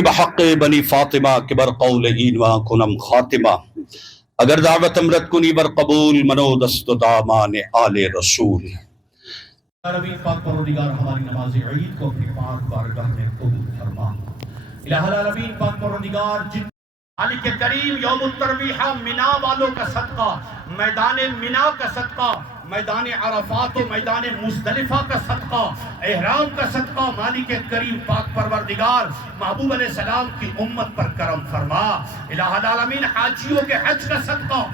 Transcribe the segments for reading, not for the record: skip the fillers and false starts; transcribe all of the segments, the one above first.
بحق بنی فاطمہ کبر قول اینوا کنم خاتمہ اگر دعوت امرت کنی بر قبول منو دست و دامان آل رسول۔ عربی پاک پروردگار ہماری نماز عید کو اپنی پاک بارگاہ میں قبول فرما۔ الہ العالمین پاک پروردگار جن مالک کریم یوم الترویہ منا والوں کا صدقہ، میدان منا کا صدقہ، میدان عرفات و میدان مزدلفہ کا صدقہ، احرام کا صدقہ، مالک کریم پاک پروردگار محبوب علیہ السلام کی امت پر کرم فرما۔ الہ العالمین حاجیوں کے حج کا صدقہ،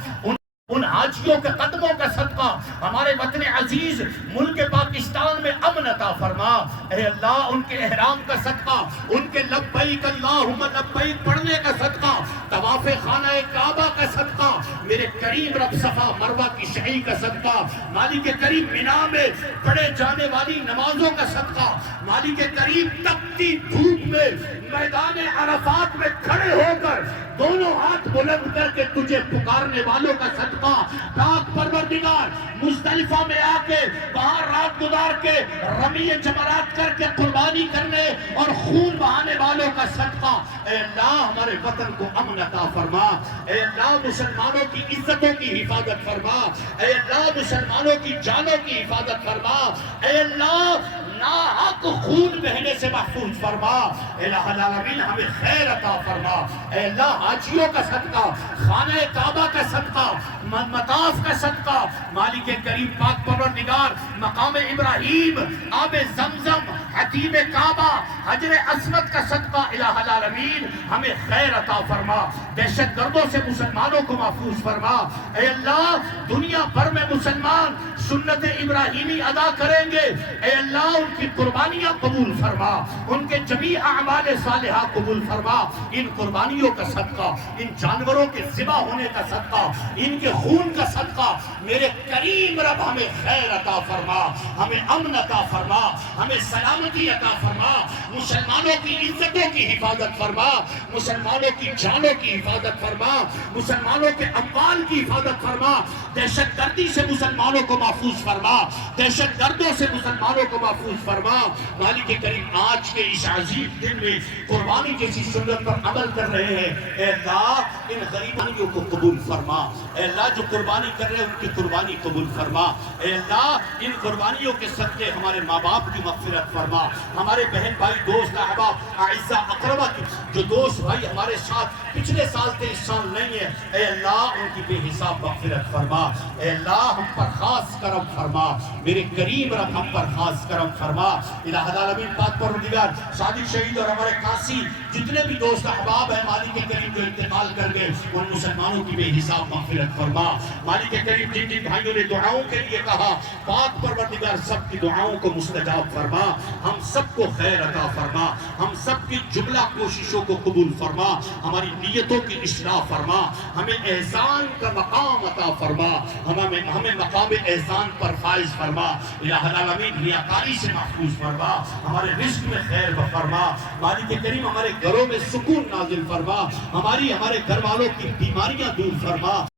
ان حاجیوں کے قدموں کا صدقہ، ہمارے وطن عزیز ملک پاکستان میں امن عطا فرما۔ اے اللہ ان کے احرام کا صدقہ، ان کے لبیک اللہم لبیک پڑھنے کا صدقہ، طواف خانہ کعبہ کا صدقہ، میرے کریم رب صفا مروہ کی سعی کا صدقہ، مالک کریم منا میں پڑھے جانے والی نمازوں کا صدقہ، مالک کریم تپتی دھوپ میں میدان عرفات میں کھڑے ہو کر دونوں ہاتھ بلند کر کے تجھے پکارنے والوں کا صدقہ، پاک پروردگار مزدلفہ میں آ کے وہاں رات گزار کے رمی جمرات کر کے قربانی کرنے اور خون بہانے والوں کا صدقہ۔ اے اللہ ہمارے وطن کو امن عطا فرما، اے اللہ مسلمانوں کی عزتوں کی حفاظت فرما، اے اللہ مسلمانوں کی جانوں کی حفاظت فرما، اے اللہ ناحق خون بہنے سے محفوظ فرما۔ الہ العالمین ہمیں خیر عطا فرما۔ اے اللہ حاجیوں کا صدقہ، خانہ کعبہ کا صدقہ، مطاف کا صدقہ، مالک کریم پاک پروردگار مقام ابراہیم، آب زمزم، حتیم کعبہ، حجر اسود کا صدقہ، الہ العالمین ہمیں خیر عطا فرما۔ دہشت گردوں سے مسلمانوں کو محفوظ فرما۔ اے اللہ دنیا بھر میں مسلمان سنت ابراہیمی ادا کریں گے، اے اللہ ان کی قربانیاں قبول فرما، ان کے جمیع اعمال صالحہ قبول فرما۔ ان قربانیوں کا صدقہ، ان جانوروں کے ذبح ہونے کا صدقہ، ان کے خون کا صدقہ، میرے کریم رب ہمیں خیر عطا فرما، ہمیں امن عطا فرما، ہمیں سلامتی عطا فرما، مسلمانوں کی عزتوں کی حفاظت فرما، مسلمانوں کی جانوں کی حفاظت فرما، مسلمانوں کے اموال کی حفاظت فرما، دہشت گردی سے مسلمانوں کو محفوظ فرما، دہشت گردوں سے مسلمانوں کو محفوظ فرما۔ مالک کریم آج کے اس عظیم دن میں قربانی جیسی سنت پر عمل کر رہے ہیں، اے اللہ ان غریبانیوں کو قبول فرما، اے اللہ جو قربانی کر رہے ہیں ان کی قربانی قبول فرما، اے اللہ ان قربانیوں کے صدقے ہمارے ماں باپ کی مغفرت فرما، ہمارے بہن بھائی دوست احباب اعزاء اقربا کی جو دوست بھائی ہمارے ساتھ پچھلے سال تھے اس سال نہیں ہے، اے اللہ ان کی بے حساب مغفرت فرما، اے اللہ ہم پر خاص کرم فرما، میرے کریم رب ہم پر خاص کرم فرما۔ الہ العالمین پاک پروردگار صادق شہید اور ہمارے قاسی جتنے بھی دوست احباب ہیں مالک کریم جو انتقال کر گئے ان مسلمانوں کی بے حساب مغفرت فرما۔ مالک کریم جن جن بھائیوں نے دعاؤں کے لیے کہا پاک پروردگار سب کی دعاؤں کو مستجاب فرما، ہم سب کو خیر عطا فرما، ہم سب کی جملہ کوششوں کو قبول فرما، ہماری نیتوں کی اصلاح فرما، ہمیں احسان کا مقام عطا فرما، ہمیں مقام احسان پر فائز فرما۔ الہ العالمین ریاکاری سے محفوظ فرما، ہمارے رزق میں خیر فرما، مالک کریم ہمارے گھروں میں سکون نازل فرما، ہمارے گھر والوں کی بیماریاں دور فرما۔